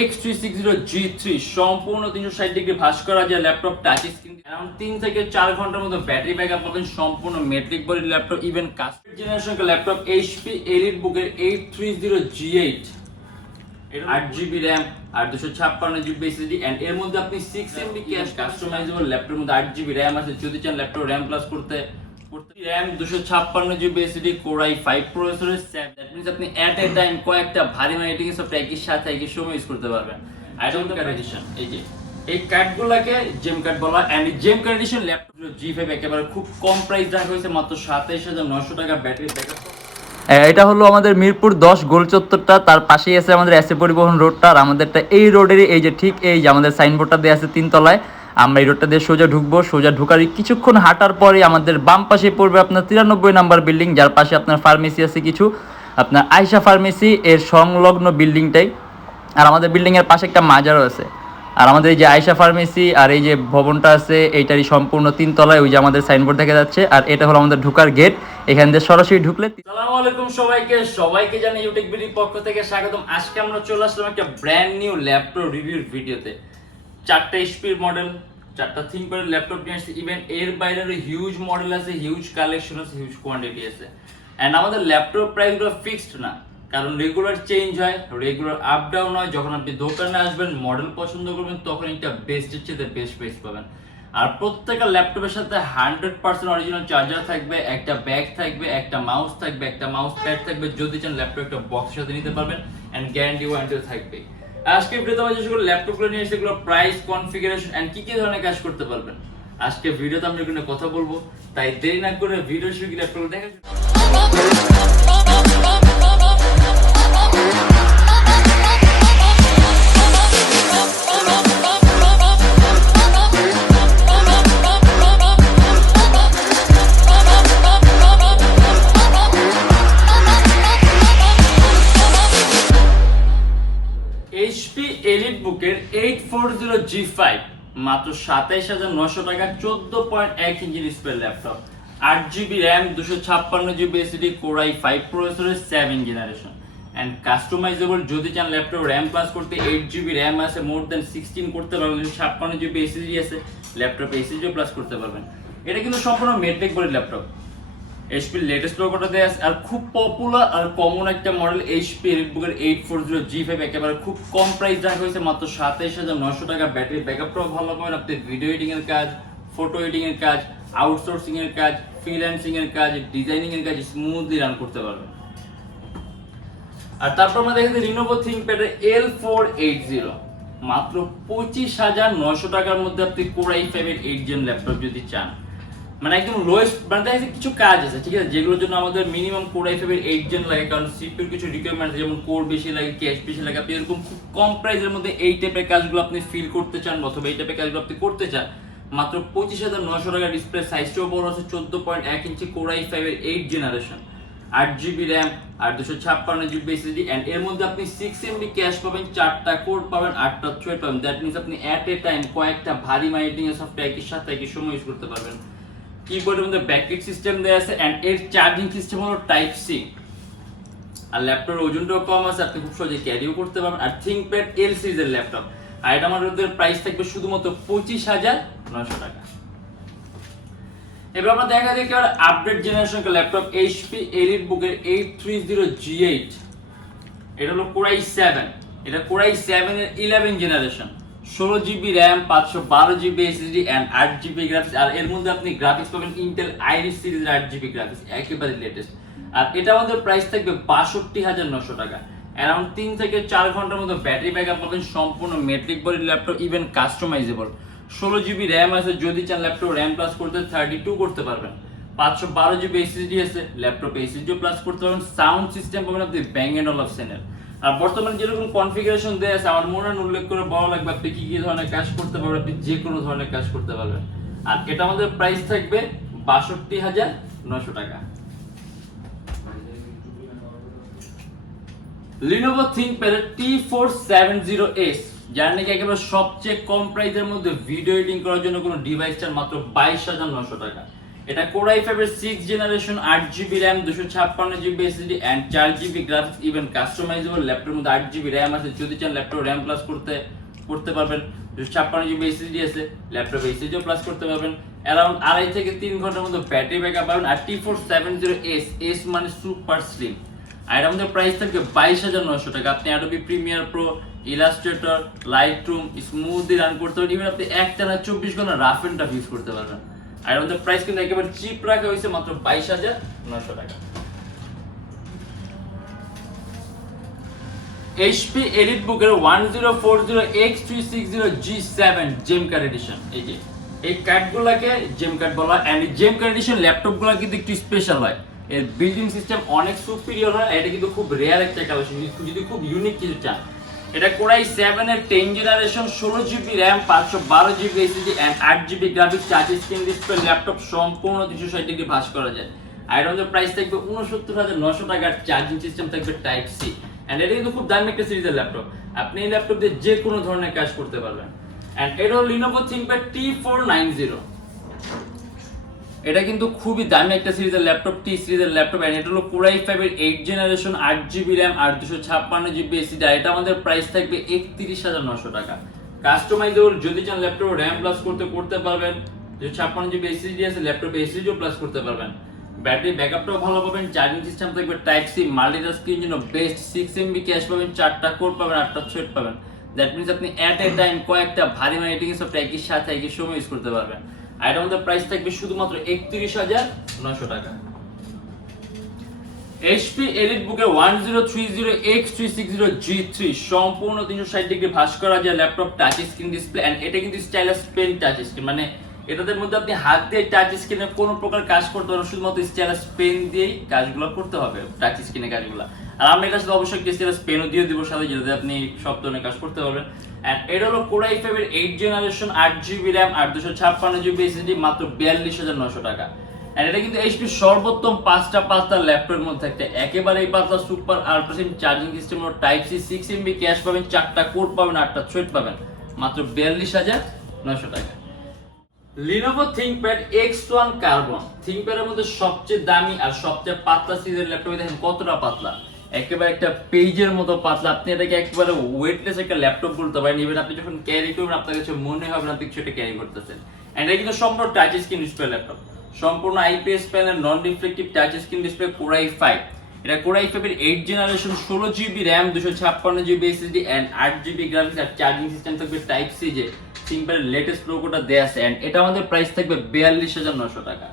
X three six zero G three সম্পূর্ণ তিনশো ষাট ডিগ্রি ভাস করা যায় ল্যাপটপ টাচ স্ক্রিন অ্যারাউন্ড তিন থেকে চার ঘণ্টার মতো ব্যাটারি ব্যাকআপ পাবেন সম্পূর্ণ metric body laptop even customer generation laptop HP Elite বুকের eight three zero G eight আট জিবি র্যাম আর দুশো ছাপ্পান্ন জিবি এসএসডি এন্ড এর মধ্যে আপনি সিক্স এমবি ক্যাশ কাস্টমাইজেবল ল্যাপটপের মধ্যে আট জিবি র্যাম আছে। যদি চান ল্যাপটপ র্যাম প্লাস করতে র্যাম কোরাই ফাইভ প্রসেসরের দ্যাট মিনস আপনি এ টাইম কয়েকটা ভারী সব একই সাথে একই সময় ইউজ করতে পারবেন। এডিশন এই যে। এই কার্ডগুলোকে জেম কার্ড বলা জেম কার্ড এডিশন ল্যাপটপ একেবারে খুব কম প্রাইস রাখা হয়েছে, মাত্র সাতাইশ হাজার নশো টাকা ব্যাটারি ব্যাকআপ এটা হলো আমাদের মিরপুর দশ গোল চত্বরটা। তার পাশেই আছে আমাদের এসে পরিবহন রোডটা আর আমাদেরটা এই রোডেরই এই যে ঠিক এই যে আমাদের সাইনবোর্ডটা দেওয়া আছে তিনতলায়। আমরা এই রোডটা দিয়ে সোজা ঢুকবো। সোজা ঢুকার কিছুক্ষণ হাঁটার পরে আমাদের বাম পাশে পড়বে আপনার তিরানব্বই নাম্বার বিল্ডিং, যার পাশে আপনার ফার্মেসি আছে কিছু। আপনার আয়সা ফার্মেসি এর সংলগ্ন বিল্ডিংটাই। আর আমাদের বিল্ডিংয়ের পাশে একটা মাজারও আছে। আর আমাদের এই যে আয়সা ফার্মেসি আর এই যে ভবনটা আছে, এইটারই সম্পূর্ণ তিনতলায় ওই যে আমাদের সাইনবোর্ড দেখা যাচ্ছে। আর এটা হলো আমাদের ঢুকার গেট। এখান দিয়ে সরাসরি ঢুকলে আলাইকুম সবাইকে। সবাইকে জানাই ইউটিউব পক্ষ থেকে স্বাগতম। আজকে আমরা চলে আসলাম একটা ব্র্যান্ড নিউ ল্যাপটপ রিভিউর ভিডিওতে। চারটা এইচপির মডেল চারটা থিঙ্কপ্যাডের ল্যাপটপ নিয়ে আসছে। ইভেন এর বাইরে হিউজ মডেল আছে হিউজ কালেকশন আছে হিউজ কোয়ান্টিটি আছে। অ্যান্ড আমাদের ল্যাপটপ প্রাইসগুলো ফিক্সড না, কারণ রেগুলার চেঞ্জ হয় রেগুলার আপ ডাউন হয়। যখন আপনি দোকানে আসবেন মডেল পছন্দ করবেন, তখন একটা বেস্টের চেয়ে বেস্ট প্রাইস পাবেন। আর প্রত্যেকটা ল্যাপটপের সাথে হান্ড্রেড পার্সেন্ট অরিজিনাল চার্জার থাকবে, একটা ব্যাগ থাকবে, একটা মাউস থাকবে, একটা মাউস প্যাড থাকবে। যদি চান ল্যাপটপ একটা বক্সের সাথে নিতে পারবেন অ্যান্ড গ্যারান্টি ওয়ারেন্টিও থাকবে আজকে ভিডিওতে আমরা যেগুলো ল্যাপটপগুলো নিয়ে সেগুলো প্রাইস কনফিগারেশন অ্যান্ড কি কি ধরনের কাজ করতে পারবেন। আজকে ভিডিওতে আমরা এগুলো কথা বলব, তাই দেরি না করে ভিডিও শুরু ল্যাপটপ দেখা বুকের eight four zero G five মাত্র সাতাইশ হাজার নশো টাকা চোদ্দ পয়েন্ট এক ইঞ্চি ডিসপ্লে ল্যাপটপ আট জিবি র্যাম দুশো ছাপ্পান্ন GB SSD core i five প্রসেসরের সেভেন জেনারেশন অ্যান্ড কাস্টমাইজেবল যদি চান ল্যাপটপ র্যাম প্লাস করতে এইট জিবি র্যাম আছে মোর দেন সিক্সটিন করতে পারবেন, দুশো ছাপ্পান্ন জিবি এসিডি আছে ল্যাপটপ এসিডিও প্লাস করতে পারবেন। এটা কিন্তু সম্পূর্ণ metric body laptop HP latest লোগোটা দেয়া আছে। আর খুব পপুলার আর কমন একটা model HP এলিটবুকের eight four zero G five একেবারে খুব কম প্রাইস রাখা হয়েছে, মাত্র সাতাইশ হাজার নশো টাকা। ব্যাটারি ব্যাকআপটাও ভালো পাবেন আপনি ভিডিও এডিং এর কাজ ফটো এডিং এর কাজ আউটসোর্সিং এর কাজ ফ্রিল্যান্সিং এর কাজ ডিজাইনিং এর কাজ স্মুথলি রান করতে পারবেন। আর তারপর আমরা দেখেছি রিনোভো থিঙ্কপ্যাডের এল ফোর এইট জিরো মাত্র পঁচিশ হাজার নশো টাকার মধ্যে আপনি কোরাই ফাইভের এইট জেন ল্যাপটপ যদি চান। মানে একদম লোয়েস্ট মানে দেখা কিছু কাজ আছে, ঠিক আছে? যেগুলোর জন্য আমাদের মিনিমাম কোর ফাইভের এইট জেন লাগে, কারণ সিপিউর কিছু রিকোয়ারমেন্ট যেমন কোর বেশি লাগে ক্যাশ বেশি লাগে, আপনি এরকম খুব কম প্রাইসের মধ্যে এই টাইপের কাজগুলো আপনি ফিল করতে চান, অথবা এই টাইপের কাজগুলো আপনি করতে চান, মাত্র পঁচিশ হাজার নশো টাকা ডিসপ্লে সাইজটাও বড় আছে, চোদ্দ পয়েন্ট এক ইঞ্চি কোর আই ফাইভের এইট জেনারেশন আট জিবি র্যাম আর দুশো ছাপ্পান্ন জিবি এসএসডি অ্যান্ড এর মধ্যে আপনি সিক্স এমবি ক্যাশ পাবেন, চারটা কোড পাবেন, আটটা থ্রেড পাবেন। দ্যাট মিনস আপনি অ্যাট এ টাইম কয়েকটা ভারী মাইটিং সফটওয়্যার একই সাথে, একই সময় ইউজ করতে পারবেন। কিবোর্ডের মধ্যে ব্যাকলিট সিস্টেম দেওয়া আছে এন্ড এর চার্জিং সিস্টেম হলো টাইপ সি আর ল্যাপটপের ওজনটাও কম আছে, আপনি খুব সহজে ক্যারিও করতে পারবেন। আর থিঙ্কপ্যাড এল সিরিজের ল্যাপটপ আর এটা আমাদের প্রাইস থাকবে শুধুমাত্র পঁচিশ হাজার নশো টাকা। এবার আমরা দেখা দেখি এবার update generation laptop HP Elite বুকের eight three zero G eight এটা হলো কোরাই সেভেন এটা কোরাই সেভেন এর ইলেভেন জেনারেশন ষোলো জিবি র্যাম পাঁচশো বারো জিবি এসএসডি অ্যান্ড আট জিবি গ্রাফিক্স আর এর মধ্যে আপনি গ্রাফিক্স পাবেন ইন্টেল আইরিস সিরিজের আট জিবি গ্রাফিক্স একেবারে লেটেস্ট আর এটা আমাদের প্রাইস থাকবে বাষট্টি হাজার নশো টাকা। অ্যারাউন্ড তিন থেকে চার ঘণ্টার মতো ব্যাটারি ব্যাকআপ পাবেন, সম্পূর্ণ metric body laptop even customisable ষোলো জিবি র্যাম আছে, যদি চান ল্যাপটপ র্যাম প্লাস করতে থার্টি টু করতে পারবেন। পাঁচশো বারো জিবি এসএসডি আছে ল্যাপটপ এসএসডিও প্লাস করতে পারবেন। সাউন্ড সিস্টেম পাবেন আপনি ব্যাং এন্ড অল অফ সেনের আর বর্তমানে যেরকম কনফিগারেশন দেয়া আছে, আমার মনে হয় উল্লেখ করে বলা লাগবে আপনি কি কি ধরনের কাজ করতে পারবেন, আপনি যে কোনো ধরনের কাজ করতে পারবেন। আর এটা আমাদের প্রাইস থাকবে বাষট্টি হাজার নশো টাকা। Lenovo ThinkPad T four seven zero S যার নাকি একেবারে সবচেয়ে কম প্রাইসের মধ্যে ভিডিও এডিটিং করার জন্য কোনো ডিভাইস চান মাত্র বাইশ হাজার নশো টাকা। এটা কোর কোরাই ফাইভের সিক্স জেনারেশন আট জিবি র্যাম দুশো ছাপ্পান্ন জিবি এসএসডি অ্যান্ড চার জিবি গ্রাফিক্স ইভেন কাস্টমাইজেবল ল্যাপটপের মধ্যে আট জিবি র্যাম আছে। যদি চান ল্যাপটপ র্যাম প্লাস করতে করতে পারবেন। দুশো ছাপ্পান্ন জিবি এসএসডি আছে ল্যাপটপ এসএসডিও প্লাস করতে পারবেন। অ্যারাউন্ড আড়াই থেকে তিন ঘণ্টার মধ্যে ব্যাটারি ব্যাকআপ পাবেন। আর T four seven zero S S মানে সুপার স্লিম আর এর মধ্যে প্রাইস থাকবে বাইশ হাজার নশো টাকা। আপনি Adobe Premiere Pro Illustrator Lightroom smoothly run করতে পারবেন ইভেন আপনি এক টানা চব্বিশ ঘণ্টা রাফ এন্ড টাফ ইউজ করতে পারবেন। আর মধ্যে প্রাইস কিন্তু একেবারে চিপ রাখা হয়েছে মাত্র বাইশ হাজার নশো টাকা। HP EliteBook এর 1040X360G7 জেম কার্ড এডিশন এই যে, এই কার্ডগুলোকে জেম কার্ড বলা হয়। এন্ড জেম কার্ড এডিশন কিন্তু একটু স্পেশাল হয়। এর বিল্ডিং সিস্টেম অনেক সুপিরিয়র হয়। এটা কিন্তু খুব রেয়ার একটা কালেকশন যদি খুব ইউনিক কিছু চান এটা কোরাই সেভেন এর টেন জেনারেশন ষোলো জিবি র্যাম পাঁচশো বারো জিবি এসিডি অ্যান্ড আট GB graphics touch screen display laptop সম্পূর্ণ তিনশো ষাট ডিগ্রি ভাস করা যায়। মধ্যে প্রাইস থাকবে উনসত্তর হাজার নশো টাকার চার্জিং সিস্টেম থাকবে টাইপ সি অ্যান্ড এটা কিন্তু খুব দামি একটা সিরিজের ল্যাপটপ আপনি এই ল্যাপটপ দিয়ে যে কোনো ধরনের কাজ করতে পারবেন। অ্যান্ড এটা হলো Lenovo ThinkPad T four nine zero এটা কিন্তু খুবই দামি একটা সিরিজের ল্যাপটপ, টি সিরিজের ল্যাপটপ এন্ড এটা হলো কোরাই ফাইভের এইট জেনারেশন আট জিবি র্যাম আর দুশো ছাপ্পান্ন জিবি এসিডি আর এটা আমাদের প্রাইস থাকবে একত্রিশ হাজার নশো টাকা। কাস্টমাইজেবল যদি চান ল্যাপটপ র্যাম প্লাস করতে করতে পারবেন। যে ছাপ্পান্ন জিবি এসিডি আছে, ল্যাপটপে এসিডিও প্লাস করতে পারবেন। ব্যাটারি ব্যাকআপটাও ভালো পাবেন চার্জিং সিস্টেম থাকবে টাইপ সি মাল্টিটাস্কিং জন্য বেস্ট সিক্স এমবি ক্যাশ পাবেন, চারটা কোর পাবেন, আটটা থ্রেড পাবেন। দ্যাট মিনস আপনি অ্যাট এ টাইম কয়েকটা ভারী মানে এটিং সব একই সাথে, একই সময় ইউজ করতে পারবেন। আর প্রাইস থাকবে শুধুমাত্র একত্রিশ হাজার নশো টাকা। এইচপি এলিট বুকের ওয়ান সম্পূর্ণ তিনশো ষাট ডিগ্রি ভাস করা যায় laptop touch screen display and এটা কিন্তু স্টাইলাস পেন টাচ স্ক্রিন মানে এটাদের মধ্যে আপনি হাত দিয়ে টাচ স্ক্রিনে কোনো প্রকার কাজ করতে পারবেন শুধুমাত্র স্টাইলাস পেন দিয়েই কাজগুলো করতে হবে টাচ স্ক্রিনে কাজগুলো। আর আমরা সাথে অবশ্যই স্টাইলাস পেনও দিয়ে দিব সাথে, যেটাতে আপনি সব ধরনের কাজ করতে পারবেন। অ্যান্ড এটা হলো এইট জেনারেশন জিবি জিবি মাত্র বিয়াল্লিশ হাজার নশো টাকা। আর এটা কিন্তু সর্বোত্তম পাঁচটা ল্যাপটপের মধ্যে একটা super charging system type C six MB cache পাবেন, চারটা কোড পাবেন, আটটা থ্রেড পাবেন, মাত্র বিয়াল্লিশ হাজার নশো টাকা। Lenovo ThinkPad X one carbon থিংকপ্যাডের মধ্যে সবচেয়ে দামি আর সবচেয়ে পাতলা সিরিজের ল্যাপটপে দেখেন কতটা পাতলা। একেবারে একটা পেজের মতো পাতলা। আপনি এটাকে একেবারে ওয়েটলেস একটা ল্যাপটপ বলতে পারেন। ইভেন আপনি যখন ক্যারি করবেন, আপনার কাছে মনে হবে আপনি কিছু একটা ক্যারি করতেছেন। এন্ড এটা কিন্তু সম্পূর্ণ টাচ স্ক্রিন ডিসপ্লে ল্যাপটপ সম্পূর্ণ IPS panel non reflective touch screen display core i five এটা কোরাই ফাইভের এইট জেনারেশন ষোলো জিবি র্যাম দুশো ছাপ্পান্ন জিবি এসএসডি অ্যান্ড আট জিবি গ্রাফিক্স আর চার্জিং সিস্টেম থাকবে টাইপ সি যে। থিংকপ্যাডের লেটেস্ট লোগোটা দেয়া আছে। অ্যান্ড এটা আমাদের প্রাইস থাকবে বিয়াল্লিশ হাজার নশো টাকা।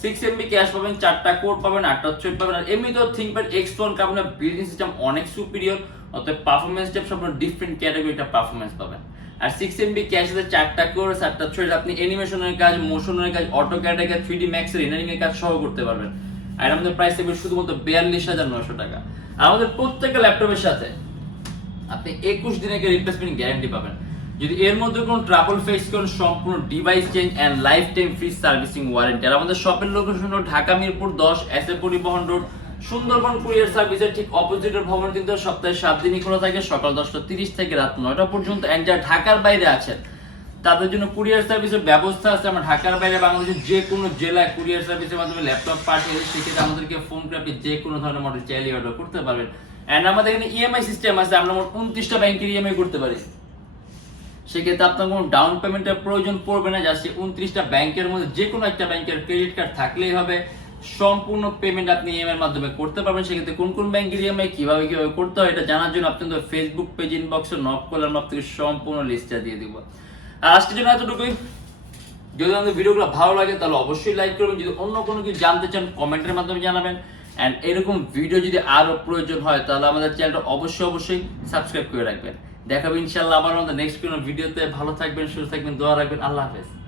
সিক্স এমবি ক্যাশ পাবেন, চারটা কোড পাবেন, আটটা থ্রেড পাবেন, আর এমনিতেও থিংকপ্যাড এক্স ওয়ান কার্বনের বিল্ডিং সিস্টেম অনেক সুপিরিয়র অতএব পারফরমেন্স স্টেপ সম্পূর্ণ ডিফারেন্ট ক্যাটাগরিটা পারফরমেন্স পাবেন। আর সিক্স এমবি ক্যাশে চারটা কোর চারটা থ্রেড আপনি অ্যানিমেশনের কাজ মোশনের কাজ অটো ক্যাটের কাজ থ্রি ডি ম্যাক্সের এর কাজ সহ করতে পারবেন। আর আমাদের প্রাইস থাকবে শুধুমাত্র বিয়াল্লিশ হাজার নশো টাকা। আমাদের প্রত্যেকটা ল্যাপটপের সাথে আপনি একুশ দিনের রিপ্লেসমেন্ট গ্যারান্টি পাবেন। যদি এর মধ্যে কোনো ট্রাবল ফেস করেন, সম্পূর্ণ device change and lifetime free servicing warranty আর আমাদের শপের লোকেশন হলো ঢাকা, মিরপুর দশ এস এ পরিবহন রোড সুন্দরবন কুরিয়ার সার্ভিসের ঠিক অপোজিটের ভবন। কিন্তু সপ্তাহে সাত দিনই খোলা থাকে, সকাল দশটা তিরিশ থেকে রাত নয়টা পর্যন্ত। অ্যান্ড যারা ঢাকার বাইরে আছেন, তাদের জন্য কুরিয়ার সার্ভিসের ব্যবস্থা আছে। আমরা ঢাকার বাইরে বাংলাদেশের যে কোনো জেলায় কুরিয়ার সার্ভিসের মাধ্যমে ল্যাপটপ পাঠিয়ে সেক্ষেত্রে আমাদেরকে ফোন করে আপনি যে কোনো ধরনের মডেল চাইলে অর্ডার করতে পারবেন। অ্যান্ড আমাদের এখানে ইএমআই সিস্টেম আছে। আমরা মোট উনত্রিশটা ব্যাংকের ইএমআই করতে পারি। সেক্ষেত্রে আপনার কোনো ডাউন পেমেন্টের প্রয়োজন পড়বে না জাস্ট উনত্রিশটা ব্যাংকের মধ্যে যে কোনো একটা ব্যাংকের ক্রেডিট কার্ড থাকলেই হবে। সম্পূর্ণ পেমেন্ট আপনি ইএমআই এর মাধ্যমে করতে পারবেন। সেক্ষেত্রে কোন কোন ব্যাংকের ইএমআই কীভাবে কীভাবে করতে হয় এটা জানার জন্য আপনি ফেসবুক পেজ ইনবক্সে নক করলে আমরা আপনাকে সম্পূর্ণ লিস্টটা দিয়ে দিব। আর আজকের জন্য এতটুকুই। যদি আমাদের ভিডিওগুলো ভালো লাগে, তাহলে অবশ্যই লাইক করবেন। যদি অন্য কোনো কিছু জানতে চান কমেন্টের মাধ্যমে জানাবেন। অ্যান্ড এরকম ভিডিও যদি আরও প্রয়োজন হয়, তাহলে আমাদের চ্যানেলটা অবশ্যই অবশ্যই সাবস্ক্রাইব করে রাখবেন। দেখাবো ইনশাল্লাহ আবার আমাদের নেক্সট কোনো ভিডিওতে ভালো থাকবেন, সুস্থ থাকবেন, দোয়া রাখবেন। আল্লাহ হাফেজ।